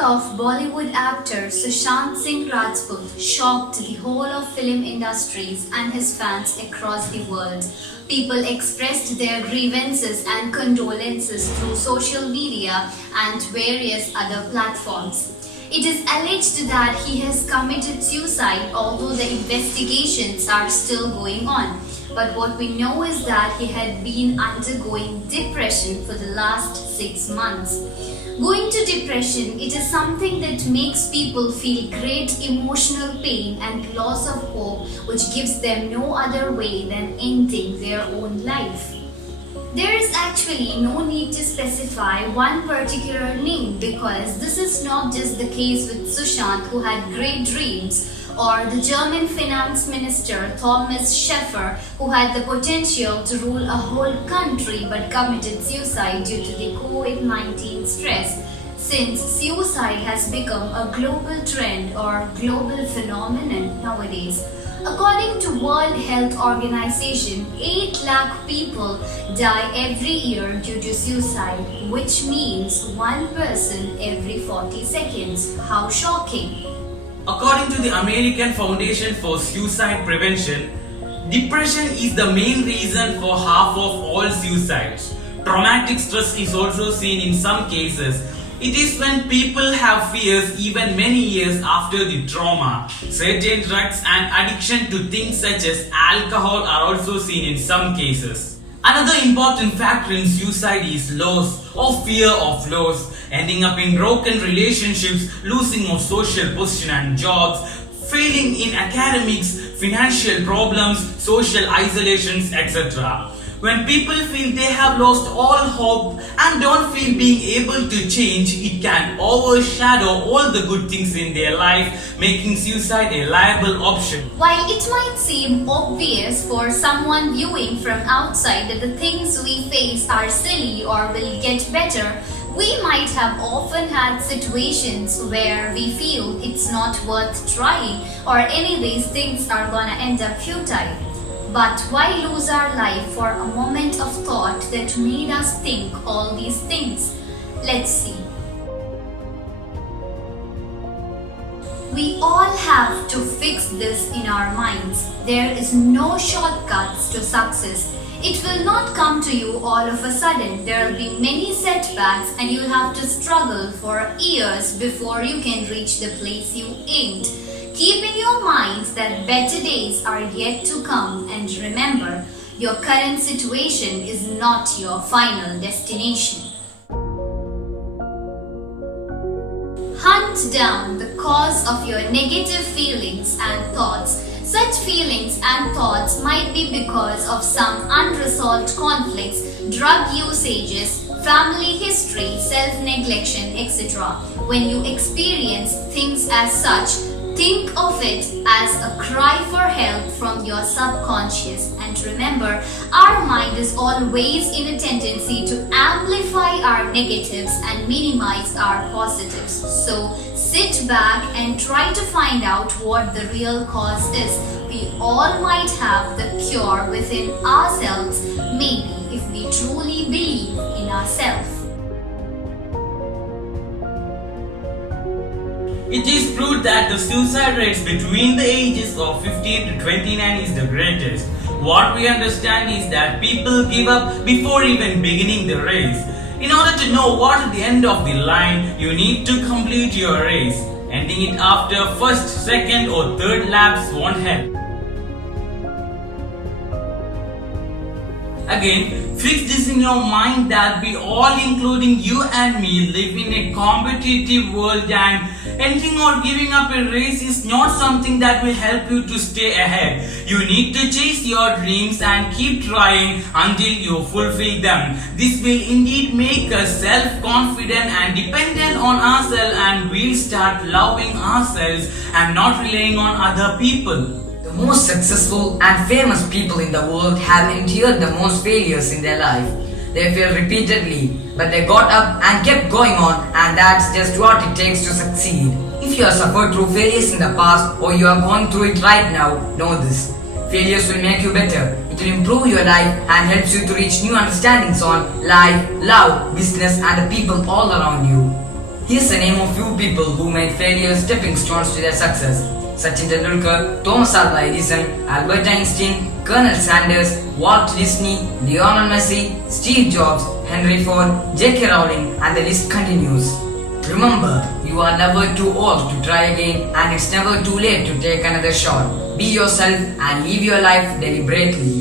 of Bollywood actor Sushant Singh Rajput shocked the whole of film industries and his fans across the world. People expressed their grievances and condolences through social media and various other platforms. It is alleged that he has committed suicide, although the investigations are still going on. But what we know is that he had been undergoing depression for the last 6 months. Going to depression, it is something that makes people feel great emotional pain and loss of hope, which gives them no other way than ending their own life. There is actually no need to specify one particular name because this is not just the case with Sushant, who had great dreams, or the German finance minister Thomas Schäfer, who had the potential to rule a whole country but committed suicide due to the COVID-19 stress. Since suicide has become a global trend or global phenomenon nowadays. According to World Health Organization, 8 lakh people die every year due to suicide, which means one person every 40 seconds. How shocking! According to the American Foundation for Suicide Prevention, depression is the main reason for half of all suicides. Traumatic stress is also seen in some cases. It is when people have fears even many years after the trauma. Certain drugs and addiction to things such as alcohol are also seen in some cases. Another important factor in suicide is loss or fear of loss, ending up in broken relationships, losing of social position and jobs, failing in academics, financial problems, social isolations, etc. When people feel they have lost all hope and don't feel being able to change, it can overshadow all the good things in their life, making suicide a liable option. While it might seem obvious for someone viewing from outside that the things we face are silly or will get better, we might have often had situations where we feel it's not worth trying or anyways things are gonna end up futile. But why lose our life for a moment of thought that made us think all these things? Let's see. We all have to fix this in our minds. There is no shortcuts to success. It will not come to you all of a sudden. There will be many setbacks and you'll have to struggle for years before you can reach the place you aimed. Keep in your minds that better days are yet to come, and remember, your current situation is not your final destination. Hunt down the cause of your negative feelings and thoughts. Such feelings and thoughts might be because of some unresolved conflicts, drug usages, family history, self-neglection, etc. When you experience things as such, think of it as a cry for help from your subconscious, and remember, our mind is always in a tendency to amplify our negatives and minimize our positives. So sit back and try to find out what the real cause is. We all might have the cure within ourselves, maybe if we truly believe in ourselves. It is proved that the suicide rates between the ages of 15 to 29 is the greatest. What we understand is that people give up before even beginning the race. In order to know what is the end of the line, you need to complete your race. Ending it after first, second or third laps won't help. Again, fix this in your mind that we all, including you and me, live in a competitive world, and ending or giving up a race is not something that will help you to stay ahead. You need to chase your dreams and keep trying until you fulfill them. This will indeed make us self-confident and dependent on ourselves, and we'll start loving ourselves and not relying on other people. The most successful and famous people in the world have endured the most failures in their life. They failed repeatedly, but they got up and kept going on, and that's just what it takes to succeed. If you have suffered through failures in the past or you are going through it right now, know this. Failures will make you better. It will improve your life and helps you to reach new understandings on life, love, business and the people all around you. Here's the name of few people who made failure stepping stones to their success. Sachin Tendulkar, Thomas Alva Edison, Albert Einstein, Colonel Sanders, Walt Disney, Lionel Messi, Steve Jobs, Henry Ford, J.K. Rowling, and the list continues. Remember, you are never too old to try again, and it's never too late to take another shot. Be yourself and live your life deliberately.